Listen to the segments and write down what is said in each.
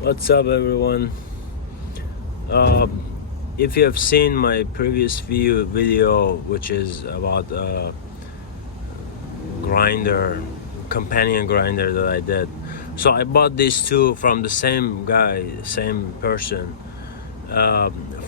What's up, everyone? If you have seen my previous video, which is about grinder, companion grinder that I did, so I bought these two from the same guy, same person,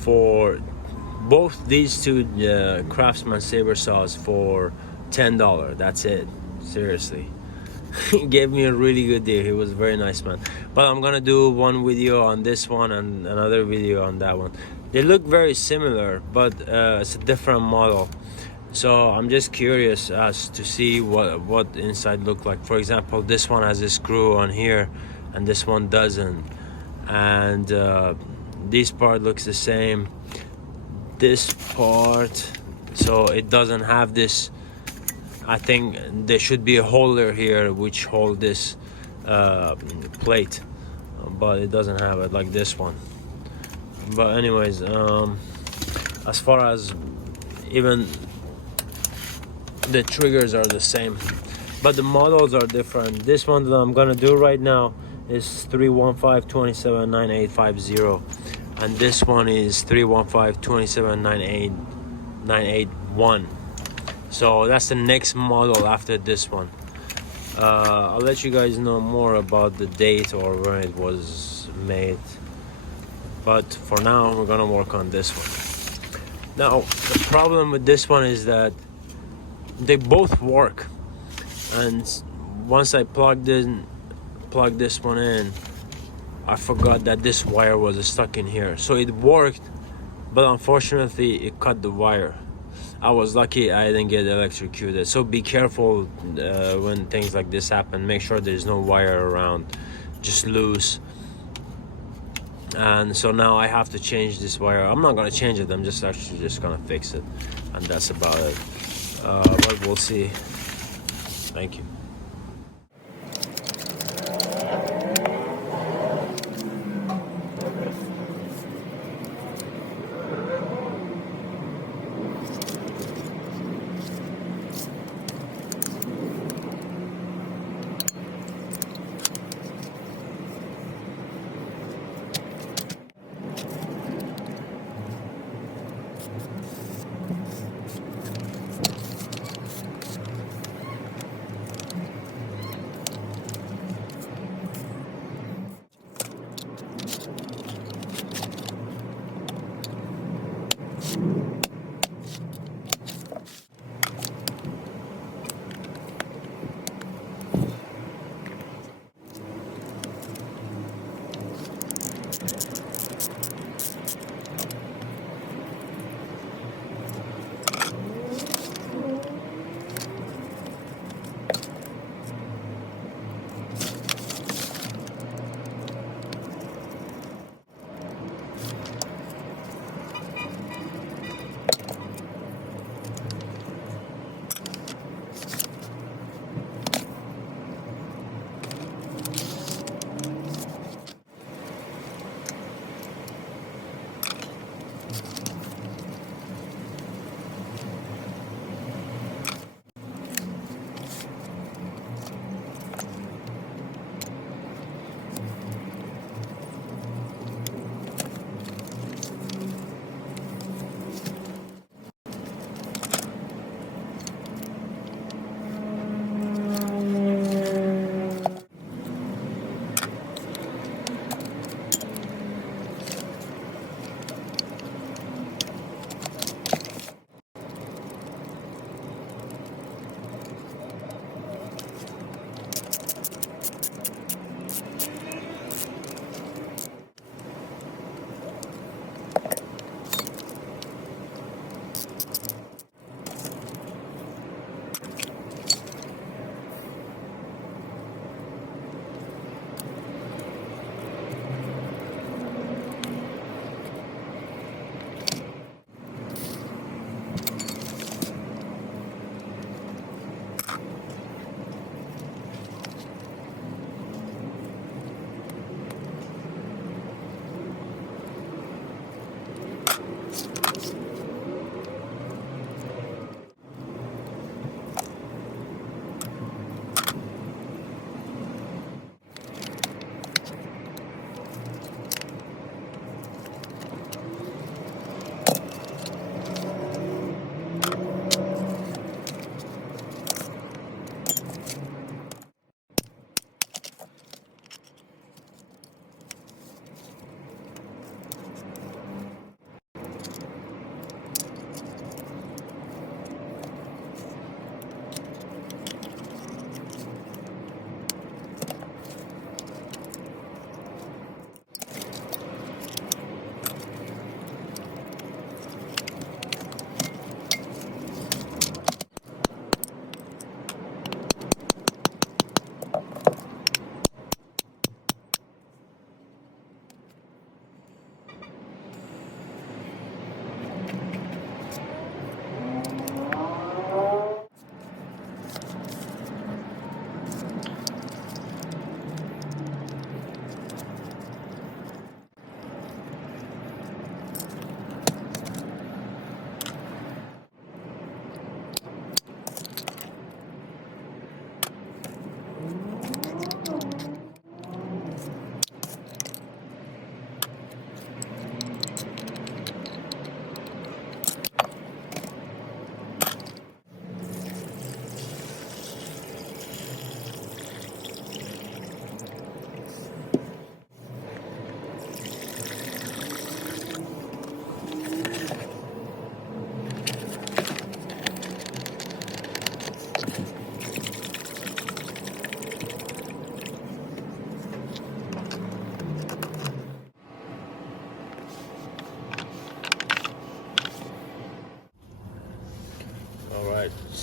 for both these two Craftsman Sabre saws for $10. That's it. Seriously. He gave me a really good deal. He was a very nice man. But I'm gonna do one video on this one and another video on that one. They look very similar, but it's a different model. So I'm just curious as to see what inside look like. For example, this one has a screw on here and this one doesn't, and this part looks the same. This part, so it doesn't have this. I think there should be a holder here which hold this plate, but it doesn't have it like this one. But anyways, as far as even the triggers are the same, but the models are different. This one that I'm gonna do right now is 315-279850, and this one is 315-2798-981. So that's the next model after this one. I'll let you guys know more about the date or when it was made, but for now we're gonna work on this one. Now the problem with this one is that they both work, and once I plug this one in, I forgot that this wire was stuck in here. So it worked, but unfortunately it cut the wire. I was lucky I didn't get electrocuted. So be careful when things like this happen. Make sure there's no wire around, just loose. And so now I have to change this wire. I'm not gonna change it, I'm just gonna fix it, and that's about it. But we'll see. Thank you.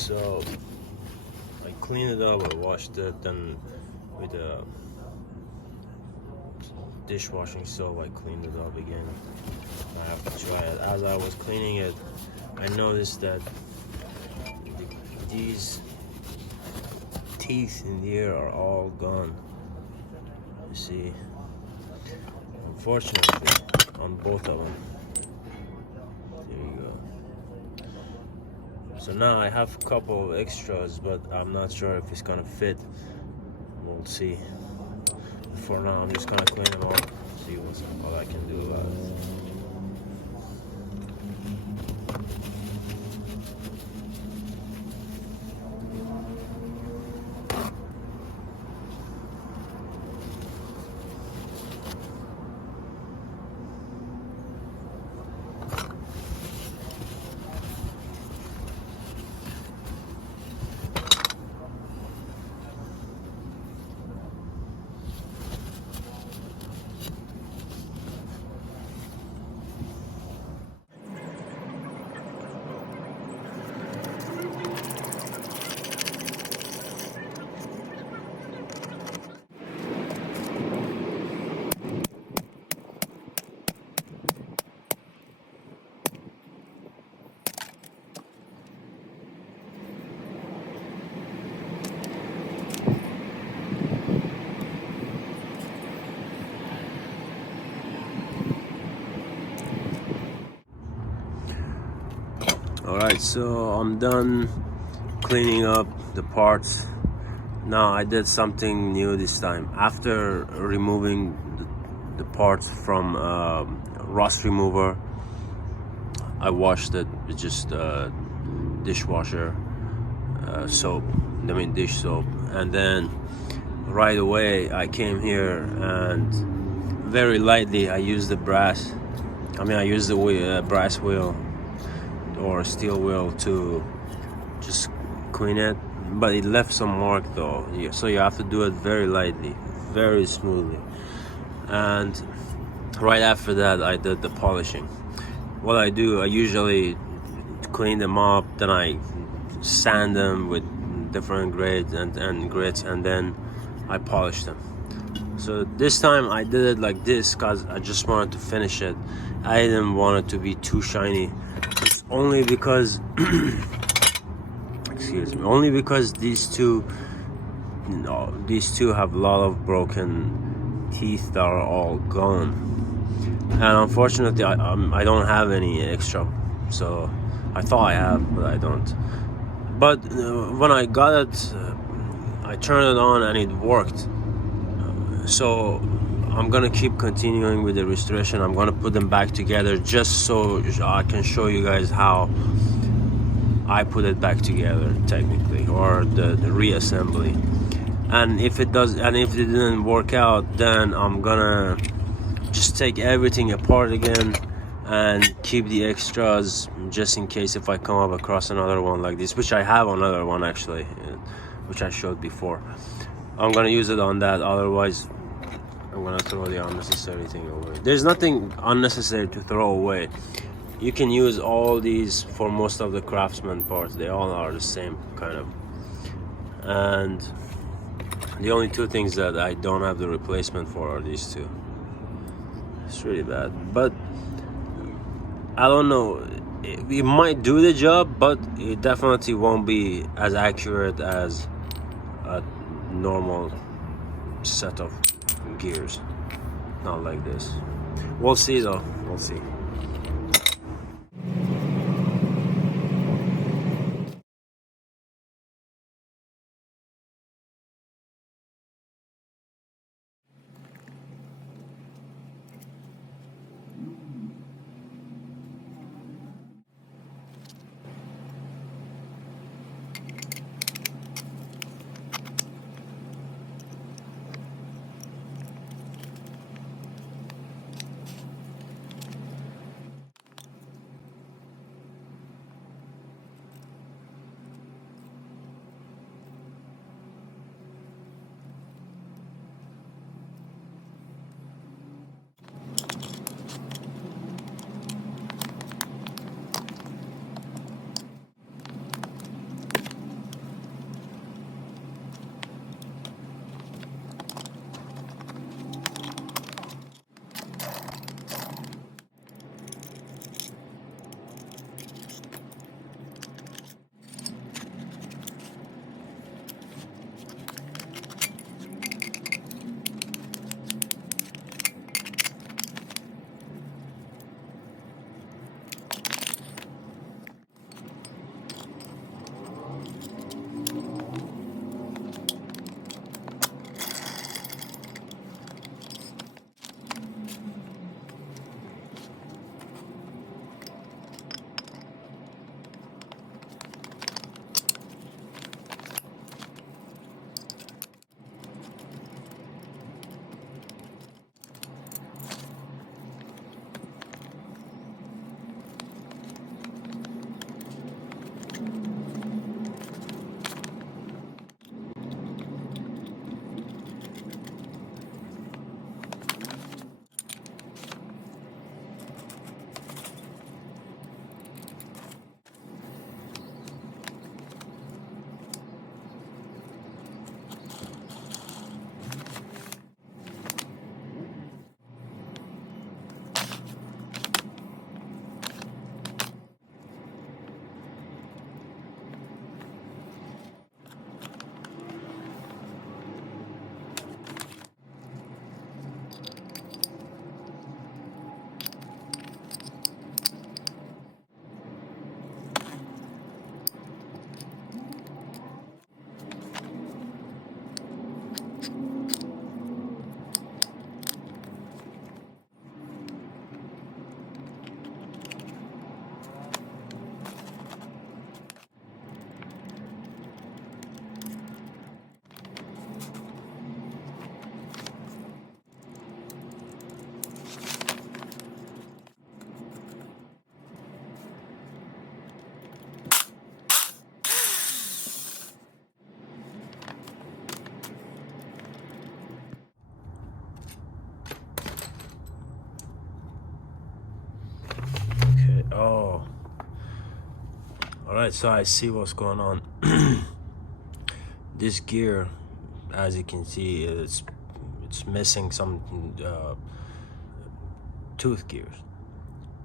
So I cleaned it up, I washed it, then with a dishwashing soap I cleaned it up again. I have to try it. As I was cleaning it, I noticed that these teeth in here are all gone. You see, unfortunately, on both of them. There you go. So now I have a couple of extras, but I'm not sure if it's gonna fit. We'll see. For now, I'm just gonna clean them all, see what I can do about it. Alright, so I'm done cleaning up the parts. Now I did something new this time. After removing the parts from rust remover, I washed it with just dishwasher soap, dish soap, and then right away I came here and very lightly I used the brass. I used the brass wheel or steel wheel to just clean it, but it left some mark though. So you have to do it very lightly, very smoothly. And right after that, I did the polishing. What I do, I usually clean them up, then I sand them with different grades and grits, and then I polish them. So this time I did it like this because I just wanted to finish it. I didn't want it to be too shiny. It's only because excuse me, only because these two have a lot of broken teeth that are all gone, and unfortunately I don't have any extra. So I thought I have, but I don't. But when I got it, I turned it on and it worked. So I'm gonna keep continuing with the restoration. I'm gonna put them back together just so I can show you guys how I put it back together technically, or the reassembly. And if it didn't work out, then I'm gonna just take everything apart again and keep the extras just in case if I come up across another one like this, which I have another one actually, which I showed before. I'm gonna use it on that. Otherwise I'm gonna throw the unnecessary thing away. There's nothing unnecessary to throw away. You can use all these for most of the Craftsman parts. They all are the same kind of. And the only two things that I don't have the replacement for are these two. It's really bad, but I don't know. It might do the job, but it definitely won't be as accurate as a normal set of gears. Not like this. We'll see though. We'll see. All right, so I see what's going on. This gear, as you can see, it's missing some tooth gears,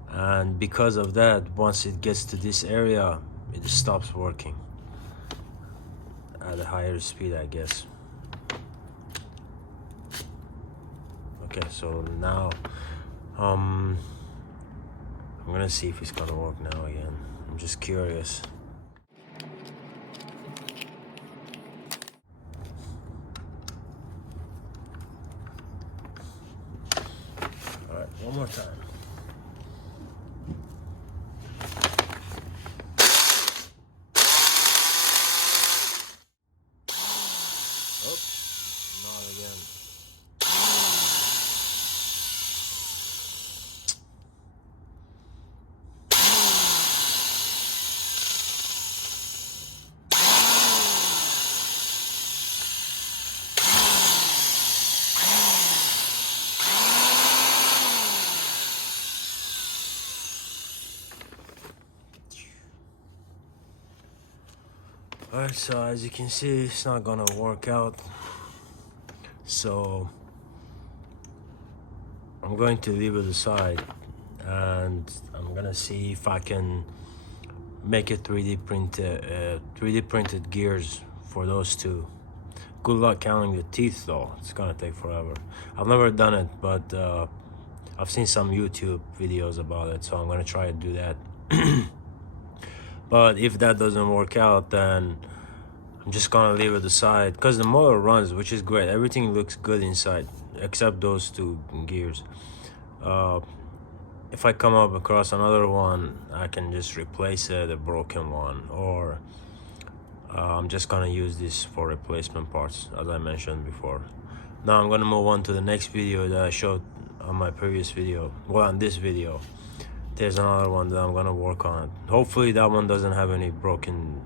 and because of that, once it gets to this area, it stops working at a higher speed, I guess. Okay, so now I'm gonna see if it's gonna work now again. I'm just curious. All right, one more time. Oops, not again. Alright, so as you can see, it's not gonna work out. So I'm going to leave it aside, and I'm gonna see if I can make a 3D printed gears for those two. Good luck counting the teeth though, it's gonna take forever. I've never done it, but I've seen some YouTube videos about it, so I'm gonna try to do that. But if that doesn't work out, then I'm just gonna leave it aside, because the motor runs, which is great. Everything looks good inside except those two gears. If I come up across another one, I can just replace it, a broken one, or I'm just gonna use this for replacement parts, as I mentioned before. Now I'm gonna move on to the next video that I showed on my previous video. Well, on this video there's another one that I'm gonna work on. Hopefully that one doesn't have any broken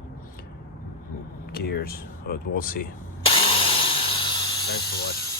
gears, but we'll see. Thanks for watching.